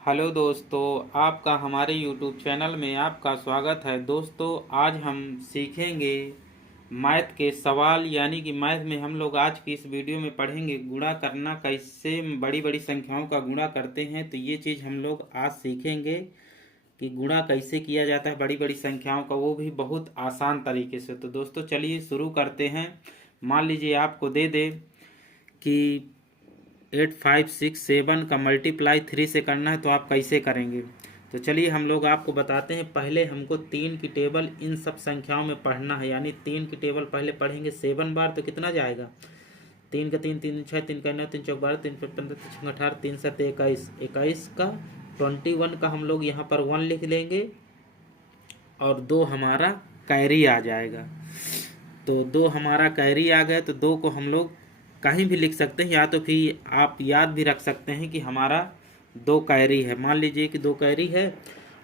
Hello दोस्तों, आपका हमारे YouTube चैनल में आपका स्वागत है। दोस्तों, आज हम सीखेंगे मैथ के सवाल, यानी कि मैथ में हम लोग आज की इस वीडियो में पढ़ेंगे गुणा करना, कैसे बड़ी बड़ी संख्याओं का गुणा करते हैं। तो ये चीज़ हम लोग आज सीखेंगे कि गुणा कैसे किया जाता है बड़ी बड़ी संख्याओं का, वो भी बहुत आसान तरीके से। तो दोस्तों चलिए शुरू करते हैं। मान लीजिए आपको दे दे कि 8567 का मल्टीप्लाई 3 से करना है, तो आप कैसे करेंगे। तो चलिए हम लोग आपको बताते हैं। पहले हमको 3 की टेबल इन सब संख्याओं में पढ़ना है, यानी 3 की टेबल पहले पढ़ेंगे 7 बार। तो कितना जाएगा, 3 का 3, 3 6, 3 का 9, 3 चौक 12, 3 5 15, 3 6 18, 3 7 21, 21 का 21 का हम लोग यहाँ पर 1 लिख लेंगे और 2 हमारा कैरी आ जाएगा। तो 2 हमारा कैरी आ गए, तो 2 को हम लोग कहीं भी लिख सकते हैं, या तो फिर आप याद भी रख सकते हैं कि हमारा 2 कैरी है। मान लीजिए कि 2 कैरी है।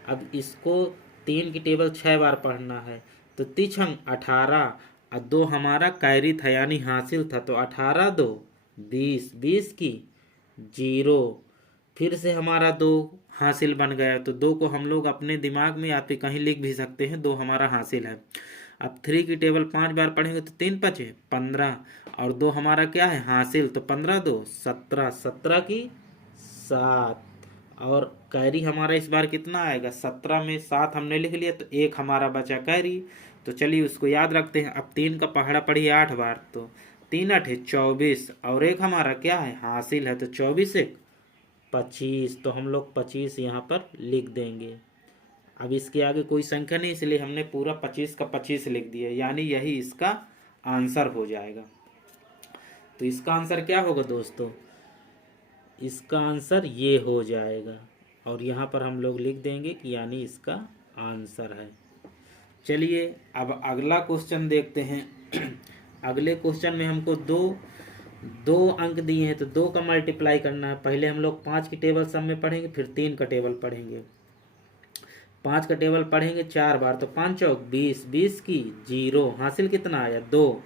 अब इसको 3 की टेबल 6 बार पढ़ना है, तो 3 18 और 2 हमारा कैरी था यानी हासिल था, तो 18 2 20, 20 की 0। फिर से हमारा 2 हासिल बन गया, तो 2 को हम लोग अपने दिमाग में या फिर कहीं लिख भी सकते हैं, 2 हमारा हासिल है। अब 3 की टेबल 5 बार पढ़ेंगे, तो 3 5 15 और 2 हमारा क्या है हासिल, तो 15 2 17, 17 की 7। और कैरी हमारा इस बार कितना आएगा, 17 में 7 हमने लिख लिया, तो 1 हमारा बचा कैरी। तो चलिए उसको याद रखते हैं। अब 3 का पहाड़ा पढ़िए 8 बार, तो 3 8 24 और 1 हमारा क्या है हासिल है, तो 24 1 25। तो हम लोग 25 यहाँ पर लिख देंगे। अब इसके आगे कोई संख्या नहीं, इसलिए हमने पूरा 25 का 25 लिख दिया, यानी यही इसका आंसर हो जाएगा। तो इसका आंसर क्या होगा दोस्तों, इसका आंसर ये हो जाएगा। और यहाँ पर हम लोग लिख देंगे कि यानी इसका आंसर है। चलिए अब अगला क्वेश्चन देखते हैं। अगले क्वेश्चन में हमको दो दो अंक दिए हैं, तो 2 का मल्टीप्लाई करना है। पहले हम लोग 5 की टेबल सब में पढ़ेंगे, फिर 3 का टेबल पढ़ेंगे। 5 का टेबल पढ़ेंगे 4 बार, तो 5 चौक 20, 20 की 0, हासिल कितना आया 2।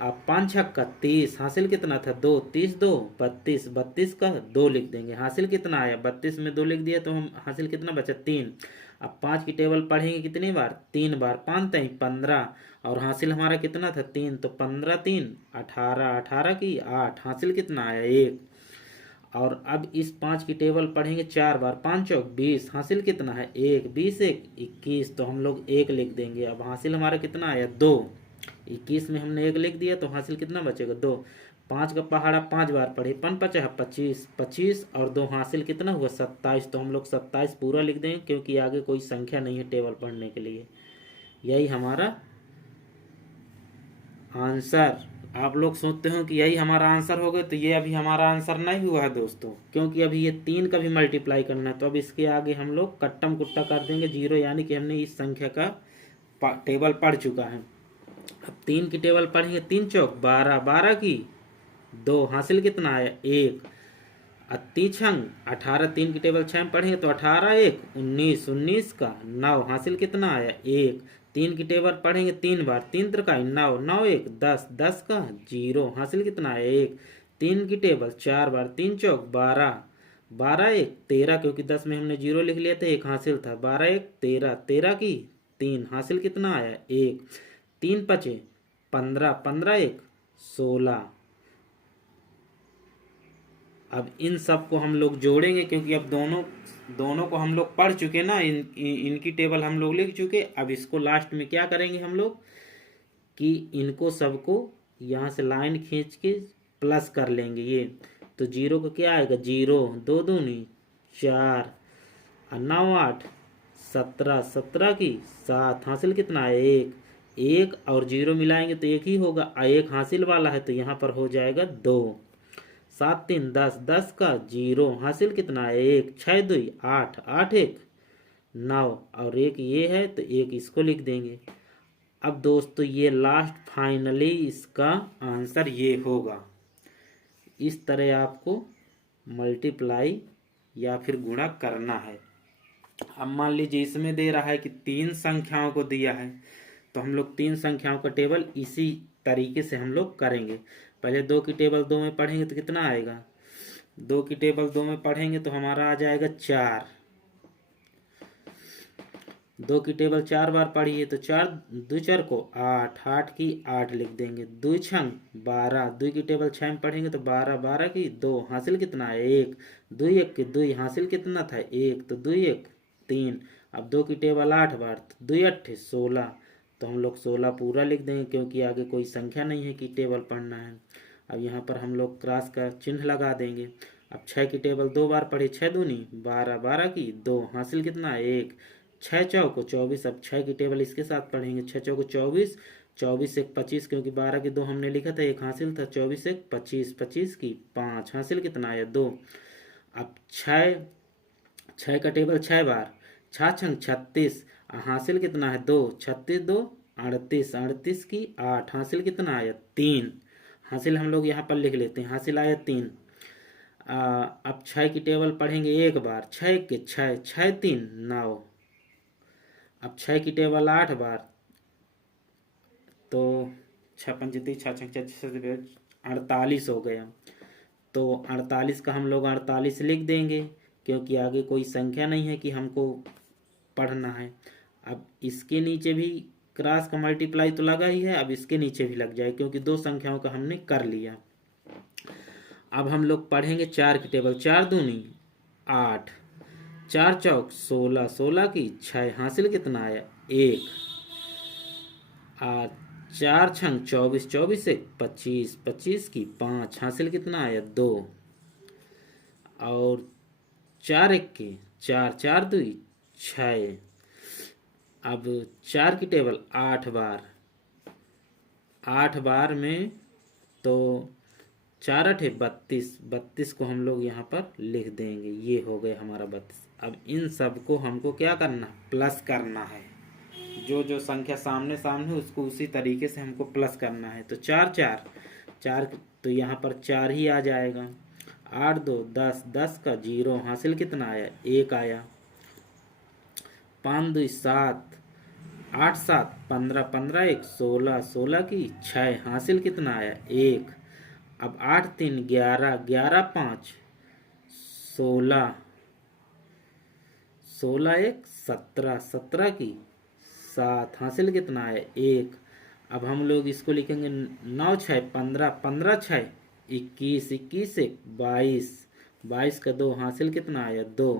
अब 5 छक्का 30, हासिल कितना था 2, 30 2 32, 32 का 2 लिख देंगे, हासिल कितना आया 32 में 2 लिख दिया, तो हम हासिल कितना बचा 3। अब 5 की टेबल पढ़ेंगे कितनी बार, 3 बार, 5 3 15 और हासिल हमारा कितना था 3, तो 15 3 18, 18 की 8, हासिल कितना आया 1। और अब इस 5 की टेबल पढ़ेंगे 4 बार, 5 चौक 20, हासिल कितना है 1, 20 1 21, तो हम लोग 1 लिख देंगे। अब हासिल हमारा कितना आया 2, 21 में हमने 1 लिख दिया, तो हासिल कितना बचेगा 2। 5 का पहाड़ा 5 बार पढ़े, 5 5 25, 25 और 2 हासिल कितना हुआ 27, तो हम लोग 27 पूरा लिख देंगे, क्योंकि आगे कोई संख्या नहीं है टेबल पढ़ने के लिए। यही हमारा आंसर। आप लोग सोचते हो कि यही हमारा आंसर हो गया, तो ये अभी हमारा आंसर नहीं हुआ है दोस्तों, क्योंकि अभी ये 3 का भी मल्टीप्लाई करना है। तो अब इसके आगे हम लोग कट्टम कुट्टा कर देंगे 0, यानी कि हमने इस संख्या का टेबल पढ़ चुका है। अब 3 की टेबल पढ़ेंगे, 3 चौक 12, 12 की 2, हासिल कितना आया 1। अतिछंग 18, 3 की टेबल 6 में पढ़ेंगे, तो 18 1 19, 19 का 9, हासिल कितना आया 1। 3 की टेबल पढ़ेंगे 3 बार, 3 त्रिकाई 9, 9 1 10, 10 का 0, हासिल कितना आया 1। 3 की टेबल 4 बार, 3 चौक 12, 12 1 13, क्योंकि 10 में हमने 0 लिख लिया था, 1 हासिल था, 12 1 13, 13 की 3, हासिल कितना आया 1। 3 5 15, 15 1 16। अब इन सब को हम लोग जोड़ेंगे, क्योंकि अब दोनों दोनों को हम लोग पढ़ चुके ना, इनकी टेबल हम लोग लिख चुके। अब इसको लास्ट में क्या करेंगे हम लोग कि इनको सबको यहाँ से लाइन खींच के प्लस कर लेंगे ये। तो 0 का क्या आएगा 0, 2 दूनी 4 और 9 8 17, 17 की 7, हासिल कितना है 1। 1 और 0 मिलाएंगे तो 1 ही होगा, 1 हासिल वाला है, तो यहाँ पर हो जाएगा 2। 7 3 10, 10 का 0, हासिल कितना है 1। 6 2 8, 8 1 9 और 1 ये है, तो 1 इसको लिख देंगे। अब दोस्तों ये लास्ट फाइनली इसका आंसर ये होगा। इस तरह आपको मल्टीप्लाई या फिर गुणा करना है। अब मान लीजिए इसमें दे रहा है कि 3 संख्याओं को दिया है, तो हम लोग 3 संख्याओं का टेबल इसी तरीके से हम लोग करेंगे। पहले 2 की टेबल 2 में पढ़ेंगे, तो कितना आएगा 2 की टेबल 2 में पढ़ेंगे तो हमारा आ जाएगा 4। 2 की टेबल 4 बार पढ़िए तो 4 2 4 को 8, 8 की 8 लिख देंगे। 2 छंग 12, 2 की टेबल 6 में पढ़ेंगे तो 12, 12 की 2, हासिल कितना है 1। 2 1 की 2, हासिल कितना था 1, तो 2 1 3। अब 2 की टेबल 8 बार तो 2 8 16, तो हम लोग 16 पूरा लिख देंगे क्योंकि आगे कोई संख्या नहीं है कि टेबल पढ़ना है। अब यहाँ पर हम लोग क्रॉस का चिन्ह लगा देंगे। अब 6 की टेबल 2 बार पढ़े, 6 दूनी 12, 12 की 2, हासिल कितना है 1। 6 चौको 24, अब 6 की टेबल इसके साथ पढ़ेंगे। 6 चौको 24, 24 एक 25, क्योंकि 12 की 2 हमने लिखा था, 1 हासिल था। 24 एक 25, 25 की 5, हासिल कितना आया 2। अब 6 का टेबल 6 बार, 6 छंग 36, हासिल कितना है 2। 36 2 38, 38 की 8, हासिल कितना आया 3। हासिल हम लोग यहाँ पर लिख लेते हैं, हासिल आया 3। अब 6 की टेबल पढ़ेंगे एक बार, 6 के 6, 6 3 9। अब 6 की टेबल 8 बार, तो 6 पंचती 6 छः 48 हो गया। तो 48 का हम लोग 48 लिख देंगे क्योंकि आगे कोई संख्या नहीं है कि हमको पढ़ना है। अब इसके नीचे भी क्रॉस का मल्टीप्लाई तो लगा ही है, अब इसके नीचे भी लग जाए क्योंकि 2 संख्याओं का हमने कर लिया। अब हम लोग पढ़ेंगे 4 की टेबल, 4 दूनी 8, 4 चौक 16, 16 की 6, हासिल कितना आया 1। 4 छंग 24, 24 एक 25, 25 की 5, हासिल कितना आया 2। और 4 एक की 4, 4 2 6। अब 4 की टेबल 8 बार, 8 बार में तो 4 8 32, 32 को हम लोग यहाँ पर लिख देंगे। ये हो गए हमारा 32। अब इन सब को हमको क्या करना, प्लस करना है। जो जो संख्या सामने सामने उसको उसी तरीके से हमको प्लस करना है। तो 4 4 4, तो यहाँ पर 4 ही आ जाएगा। 8 2 10, 10 का 0, हासिल कितना आया 1 आया। 5 2 7, 8 7 15, 15 1 16, 16 की 6, हासिल कितना आया 1। अब 8 3 11, 11 5 16, 16 1 17, 17 की 7, हासिल कितना है 1। अब हम लोग इसको लिखेंगे 9 6 15, 15 6 21, 21 1 22, 22 का 2, हासिल कितना आया 2।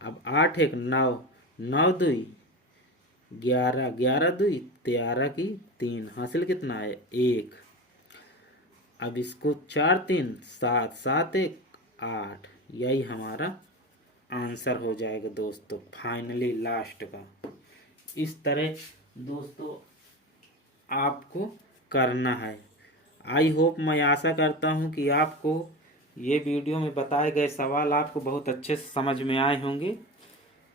अब 8 1 9, 9 2 11, 11 2 13 की 3, हासिल कितना आया 1। अब इसको 4 3 7, 7 1 8, यही हमारा आंसर हो जाएगा दोस्तों, फाइनली लास्ट का। इस तरह दोस्तों आपको करना है। आई होप, मैं आशा करता हूँ कि आपको ये वीडियो में बताए गए सवाल आपको बहुत अच्छे से समझ में आए होंगे।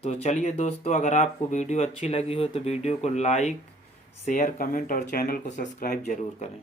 तो चलिए दोस्तों, अगर आपको वीडियो अच्छी लगी हो तो वीडियो को लाइक, शेयर, कमेंट और चैनल को सब्सक्राइब जरूर करें।